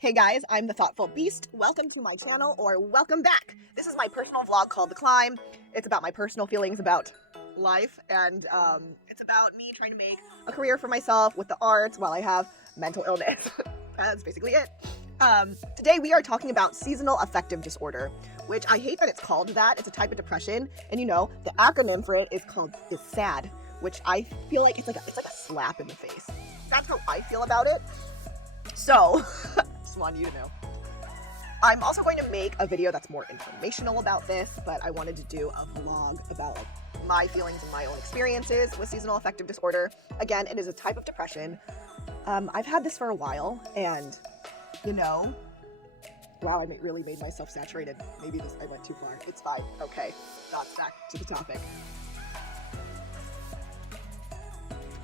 Hey guys, I'm the Thoughtful Beast. Welcome to my channel, or welcome back. This is my personal vlog called The Climb. It's about my personal feelings about life, and it's about me trying to make a career for myself with the arts while I have mental illness. That's basically it. Today we are talking about seasonal affective disorder, which I hate that it's called that. It's a type of depression, and the acronym for it is SAD, which I feel like it's like a slap in the face. That's how I feel about it. So, just wanted you to know. I'm also going to make a video that's more informational about this, but I wanted to do a vlog about my feelings and my own experiences with seasonal affective disorder. Again, it is a type of depression. I've had this for a while, and wow, I really made myself saturated. Maybe I went too far. It's fine. Okay, that's back to the topic.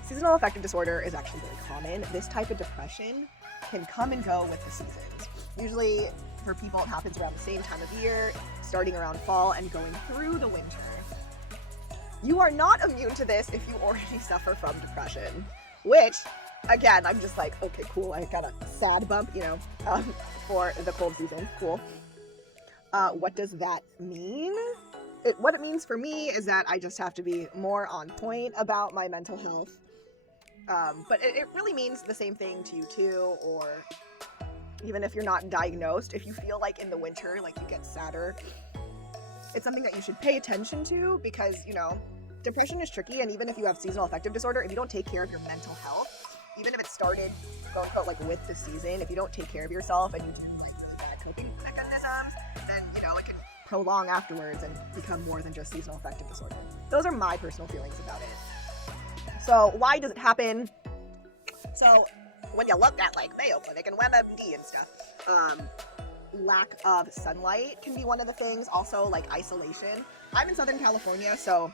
Seasonal affective disorder is actually very common. This type of depression can come and go with the seasons. Usually for people it happens around the same time of year, starting around fall and going through the winter. You are not immune to this if you already suffer from depression, which, again, I'm just like, okay, cool, I got a sad bump, for the cold season, cool. What does that mean? What it means for me is that I just have to be more on point about my mental health. But it really means the same thing to you too, or even if you're not diagnosed, if you feel like in the winter, like you get sadder, it's something that you should pay attention to because, depression is tricky, and even if you have seasonal affective disorder, if you don't take care of your mental health, even if it started, quote unquote, like with the season, if you don't take care of yourself and you do like those bad coping mechanisms, then, it can prolong afterwards and become more than just seasonal affective disorder. Those are my personal feelings about it. So why does it happen? So when you look at like Mayo Clinic and WebMD and stuff, lack of sunlight can be one of the things. Also like isolation. I'm in Southern California, so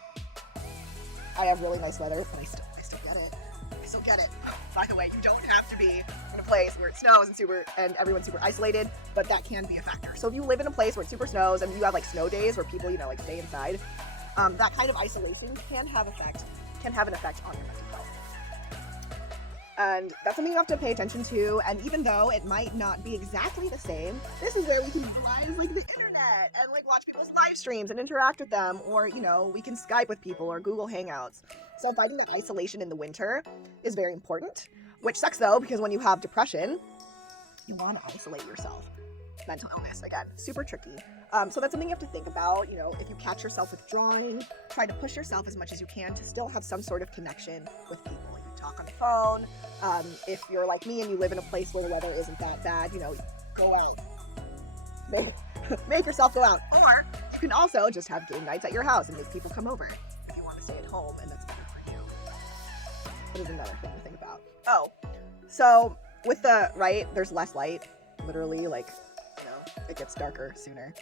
I have really nice weather, but I still get it. I still get it. By the way, you don't have to be in a place where it snows and everyone's super isolated, but that can be a factor. So if you live in a place where it super snows and you have like snow days where people, like stay inside, that kind of isolation can have an effect on your mental health. And that's something you have to pay attention to, and even though it might not be exactly the same, this is where we can utilize like the internet and like watch people's live streams and interact with them, or we can Skype with people or Google Hangouts. So fighting that isolation in the winter is very important, which sucks though, because when you have depression, you want to isolate yourself. Mental illness, again, super tricky. So that's something you have to think about. If you catch yourself withdrawing, try to push yourself as much as you can to still have some sort of connection with people. You talk on the phone. If you're like me and you live in a place where the weather isn't that bad, go out. Make yourself go out. Or you can also just have game nights at your house and make people come over if you want to stay at home and that's better for you. That is another thing to think about. Oh, so with there's less light. Literally, it gets darker sooner.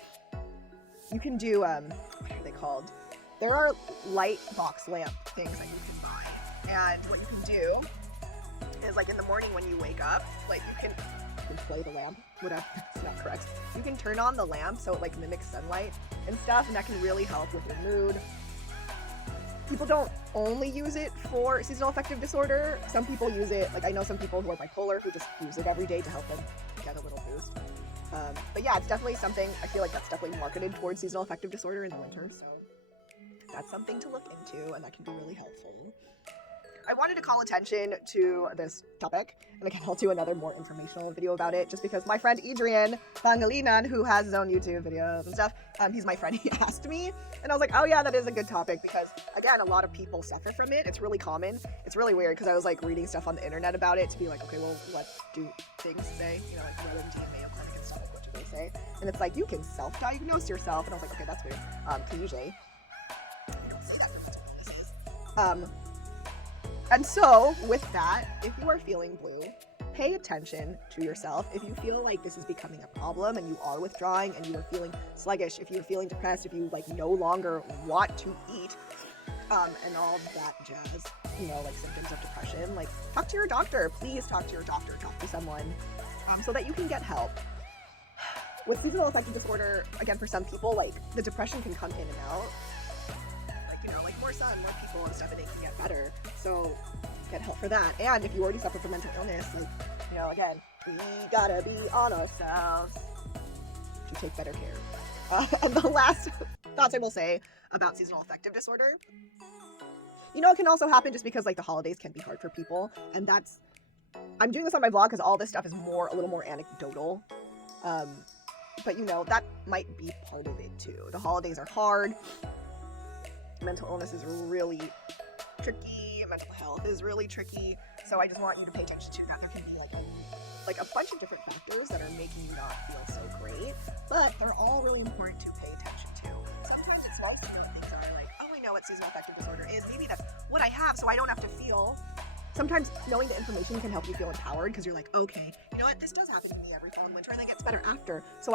You can do, what are they called? There are light box lamp things that you can buy. And what you can do is, like, in the morning when you wake up, like, you can play the lamp, whatever, it's not correct. You can turn on the lamp so it, like, mimics sunlight and stuff, and that can really help with your mood. People don't only use it for seasonal affective disorder. Some people use it, like, I know some people who are bipolar who just use it every day to help them get a little boost. But yeah, it's definitely something, I feel like that's definitely marketed towards seasonal affective disorder in the winter, so that's something to look into, and that can be really helpful. I wanted to call attention to this topic, and again, I'll do another more informational video about it, just because my friend Adrian Pangilinan, who has his own YouTube videos and stuff, he's my friend, he asked me, and I was like, oh yeah, that is a good topic, because again, a lot of people suffer from it. It's really common. It's really weird, because I was like reading stuff on the internet about it to be like, okay, well, what do things say? Like WebMD and Mayo Clinic and stuff, what do they say? And it's like, you can self-diagnose yourself, and I was like, okay, that's weird, because usually, I don't say that for mental illnesses. And so, with that, if you are feeling blue, pay attention to yourself. If you feel like this is becoming a problem and you are withdrawing and you are feeling sluggish, if you're feeling depressed, if you no longer want to eat, and all of that jazz, like symptoms of depression, talk to your doctor. Please talk to your doctor, talk to someone, so that you can get help. With seasonal affective disorder, again, for some people, the depression can come in and out. More sun, more people and stuff, and it can get better. So get help for that. And if you already suffer from mental illness, again, We gotta be on ourselves to take better care. And the last thoughts I will say about seasonal affective disorder, you know, it can also happen just because like the holidays can be hard for people, and that's, I'm doing this on my vlog because all this stuff is a little more anecdotal. But you know, that might be part of it too. The holidays are hard. Mental illness is really tricky. Mental health is really tricky. So I just want you to pay attention to that. There can be like a bunch of different factors that are making you not feel so great, but they're all really important to pay attention to. Sometimes it's small things are like, oh, I know what seasonal affective disorder is. Maybe that's what I have, so I don't have to feel. Sometimes knowing the information can help you feel empowered because you're like, okay, you know what, this does happen to me every fall and winter and it gets better after. So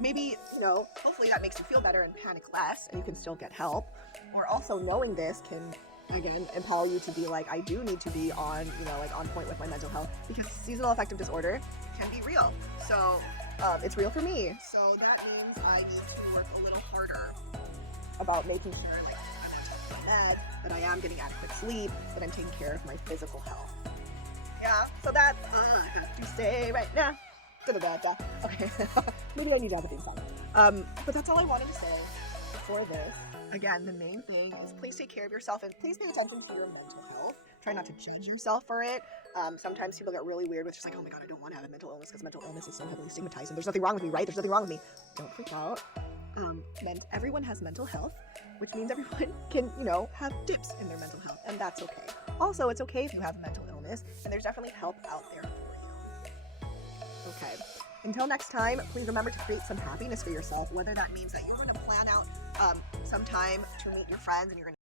maybe, you know, hopefully that makes you feel better and panic less and you can still get help. Or also knowing this can, again, empower you to be like, I do need to be on, you know, like on point with my mental health, because seasonal affective disorder can be real. So it's real for me. So that means I need to work a little harder about making sure like I'm not taking my meds, that I am getting adequate sleep, that I'm taking care of my physical health. Yeah, so that's I have to say right now. Okay, maybe I need to have a theme song. But that's all I wanted to say for this. Again, the main thing is please take care of yourself and please pay attention to your mental health. Try not to judge yourself for it. Sometimes people get really weird with just like, oh my god, I don't want to have a mental illness because mental illness is so heavily stigmatized and there's nothing wrong with me, right? There's nothing wrong with me. Don't freak out. Everyone has mental health, which means everyone can, you know, have dips in their mental health, and that's okay. Also, it's okay if you have a mental illness, and there's definitely help out there for you. Okay. Until next time, please remember to create some happiness for yourself, whether that means that you're going to plan out some time to meet your friends and you're going